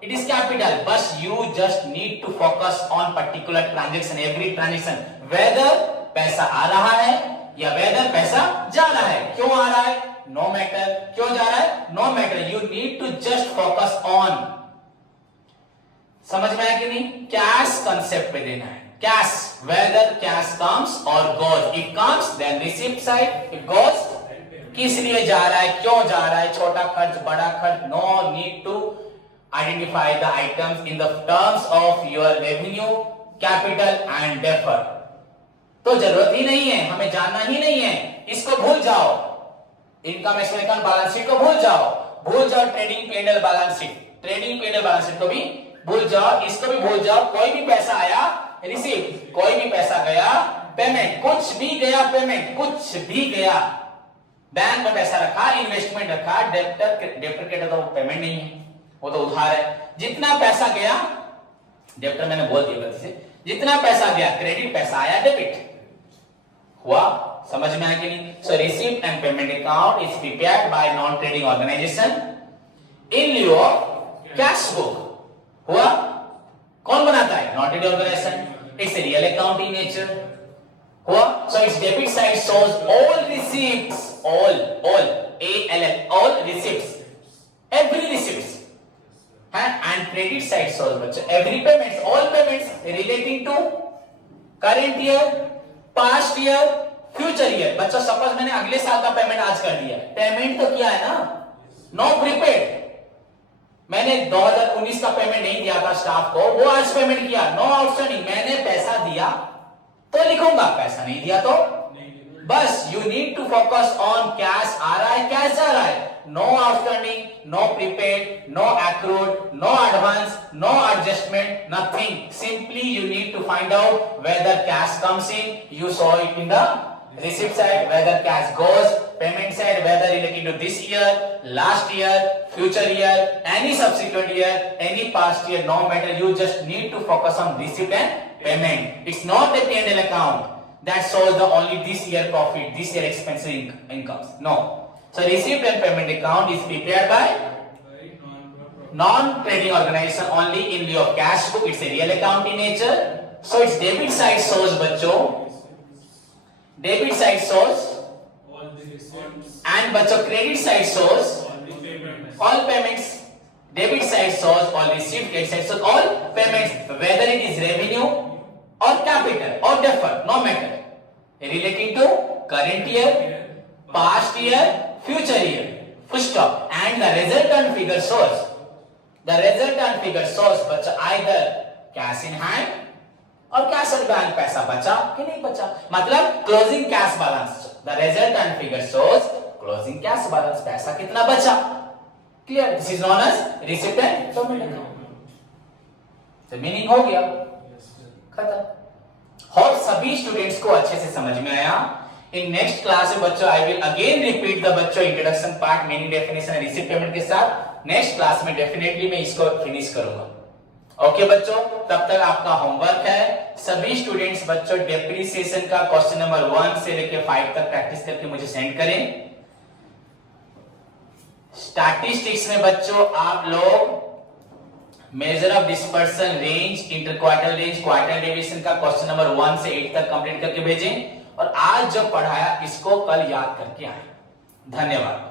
it is capital, बस you just need to focus on particular transaction, every transaction, whether पैसा आ रहा है या वेदर पैसा जा रहा है। क्यों आ रहा है? No matter. क्यों जा रहा है? No matter. You need to just focus on समझ में आया कि नहीं? कैश कंसेप्ट पे देना है, कैश, वेदर कैश कम्स और goes, if comes then receipt side, if goes किस लिए जा रहा है, क्यों जा रहा है, छोटा खर्च, बड़ा खर्च, no need to identify the items in the terms of your revenue, capital and defer. तो जरूरत ही नहीं है, हमें जानना ही नहीं है, इसको भूल जाओ, इनकम स्टेटमेंट बैलेंस शीट को भूल जाओ, भूल जाओ trading P&L balance sheet, trading P&L balance sheet को भी भूल जाओ, इसको भी भूल जाओ। कोई भी पैसा आया रिसीव, कोई भी पैसा गया पेमेंट, कुछ भी गया पेमेंट, कुछ भी गया, बैंक में पैसा रखा, इन्वेस्टमेंट रखा, डेप्टर क्रेडिटर तो पेमेंट नहीं है, वो तो उधार है। जितना पैसा गया, डेप्टर मैंने बोल दिया गलती से, जितना पैसा गया क्रेडिट, पैसा आया डेबिट हुआ। समझ में आया कि नहीं? So receipt and payment account is prepared by non trading organisation in lieu of cash book. हुआ? कौन बनाता है? Non trading organisation. It's a real account in nature. हुआ? So it's debit side shows all receipts, all all receipts, every receipts, and credit side shows बच्चों every payments, all payments relating to current year, past year, future year। बच्चों suppose मैंने अगले साल का payment आज कर दिया, पेमेंट तो किया है ना, नो प्रीपेड, मैंने 2019 का पेमेंट नहीं दिया था स्टाफ को, वो आज पेमेंट किया, नो आउटस्टैंडिंग, मैंने पैसा दिया तो लिखूंगा, पैसा नहीं दिया तो बस। You need to focus on cash आ रहा है, कैश जा रहा है, no outstanding, no prepaid, no accrued, no advance, no adjustment, nothing. Simply you need to find out whether cash comes in, you saw it in the receipt side, whether cash goes, payment side, whether relating to this year, last year, future year, any subsequent year, any past year, no matter, you just need to focus on receipt and payment. It's not a P&L account that shows the only this year profit, this year expenses incomes. No. So receipt and payment account is prepared by non-trading organization only in lieu of cash book. It's a real account in nature. So its debit side shows बच्चों, debit side shows and बच्चों credit side shows all payments. Debit side shows all received, credit side shows all payments, whether it is revenue or capital or defer, no matter, relating to current year, past year, future year, full stop. And the resultant figure shows, the resultant figure shows बच्चा either cash in hand और cash at bank, पैसा बचा कि नहीं बचा, मतलब closing cash balance. The resultant figure shows closing cash balance, पैसा कितना बचा, clear? This is known as receipt and payment account. तो मीनिंग हो गया, खत्म। और सभी स्टूडेंट्स को अच्छे से समझ में आया। इन नेक्स्ट क्लास में बच्चों I will again repeat the बच्चों introduction part, meaning definition and receipt payment के साथ। नेक्स्ट क्लास में डेफिनेटली मैं इसको फिनिश करूंगा। ओके बच्चों, तब तक आपका होमवर्क है, सभी स्टूडेंट्स बच्चों डेप्रिसिएशन का क्वेश्चन नंबर 1 से लेकर 5 तक प्रैक्टिस करके मुझे सेंड करें। स्टैटिस्टिक्स में बच्चों आप लोग measure of dispersion range, inter quarter range, quarter deviation का क्वेश्चन नंबर 1 से 8 तक कंप्लीट करके भेजें, और आज जो पढ़ाया इसको कल याद करके आए। धन्यवाद।